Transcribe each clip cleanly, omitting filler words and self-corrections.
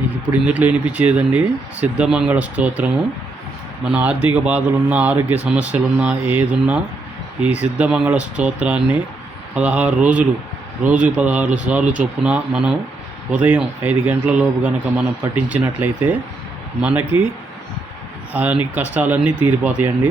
ఇప్పుడు ఇందులో వినిపించేదండి సిద్ధమంగళ స్తోత్రము. మన ఆర్థిక బాధలున్నా, ఆరోగ్య సమస్యలున్నా, ఏదున్నా ఈ సిద్ధమంగళ స్తోత్రాన్ని 16 రోజులు, రోజు 16 సార్లు చొప్పున మనం ఉదయం 5 గంటల లోపు కనుక మనం పఠించినట్లయితే మనకి కష్టాలన్నీ తీరిపోతాయండి.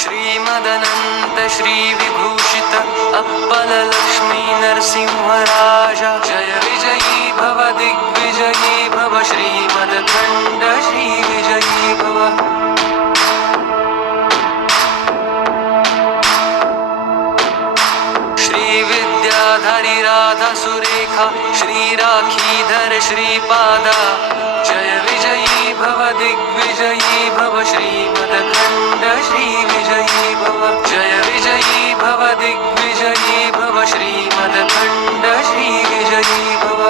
శ్రీమదనంత శ్రీ విభూషిత అప్పల లక్ష్మీ నరసింహరాజ జయ విజయీ భవ దిగ్విజయీ భవ శ్రీమదఖండ శ్రీ విజయీ భవ. श्री विद्याधरी राधा सुरेखा श्री राखीधर श्रीपादा जय विजयी भव दिग्विजयी भव श्रीमदखंड श्री विजयी भव. जय विजयी भव दिग्विजयी भव श्रीमदखंड श्री विजयी भव.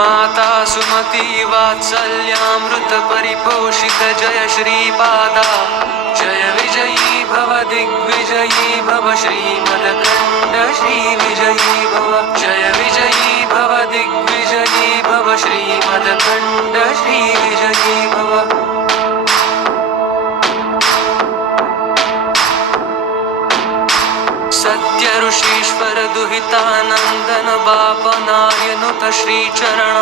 माता सुमति वात्सल्यामृत परिपोषित जय श्रीपादा जय विजयी भव दिग्विजयी भव श्रीमदखंड श्री विजयी भव. जय विजयी भव दिग्विजयी भव श्रीमदखंड श्री विजयी भव. सत्य ऋषीश्वर दुहितानंदन बापनायनुत श्री चरण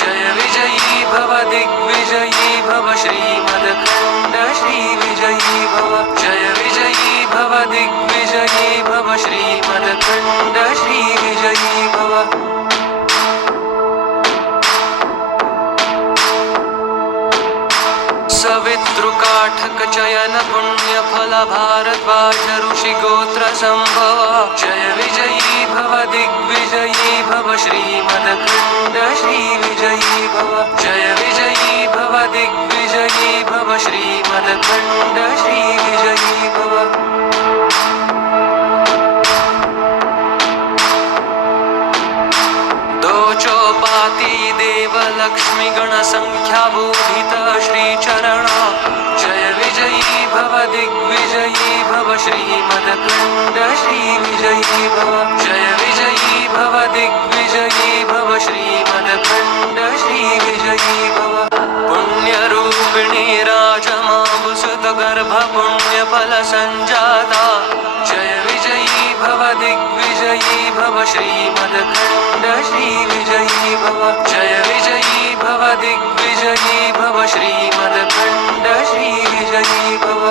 जय विजयी भव दिग्विजयी भव श्रीमदखंड श्री विजयी भव. जय विजयी भव दिग्विजयी भव श्रीमदखंड श्री विजयी भव. सवितृकाठक चयन पुण्य फल भारद्वाज ऋषि गोत्र संभव जय विजयी भव दिग्विजयी भव श्रीमदखंड श्री विजयी भव. जय विजयी भव दिग्विजयी भव श्रीमदखंड श्री विजयी भव. चौपाती देव लक्ष्मी गण संख्या बोधित श्री चरण जय विजयी भव दिग्विजयी भव श्रीमदखंड श्री विजयी भव. जय विजयी भव दिग्विजयी भव श्रीमदखंड श्री विजयी भव. पुण्य रूपिणी राजमाबुसुत गर्भ पुण्य फल संजाता जय विजयी भव दिग्विजयी भव श्रीमदखंड श्री विजयी भव. जय विजयी भव दिग्विजयी भव श्रीमदखंड श्री विजयी भव.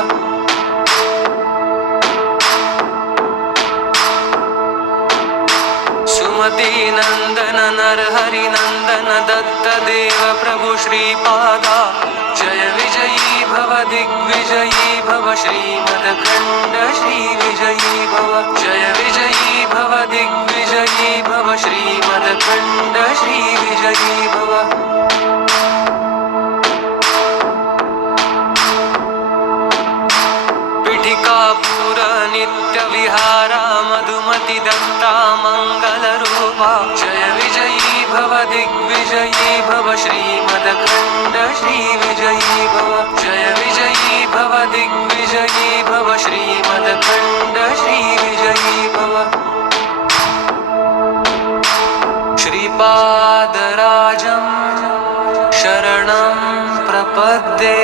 सुमति नंदन नरहरि नंदन दत्त देव प्रभु श्रीपादा जय विजयी भव दिग्विजयी भव श्रीमदखंड श्री विजयी भव. जय विजयी भव दिग्विजयी भव श्रीमदखंड श्री विजयी भव. पिठिकापुर नित्य विहारा मधुमति दत्ता मंगल रूपा जय विजयी भव दिग्विजयी भव श्रीमदखंड श्री विजयी भव. जय विजयी भव दिग्विजयी भव श्रीमदखंड श्री विजयी भव. श्रीपादराजं शरणं प्रपद्ये.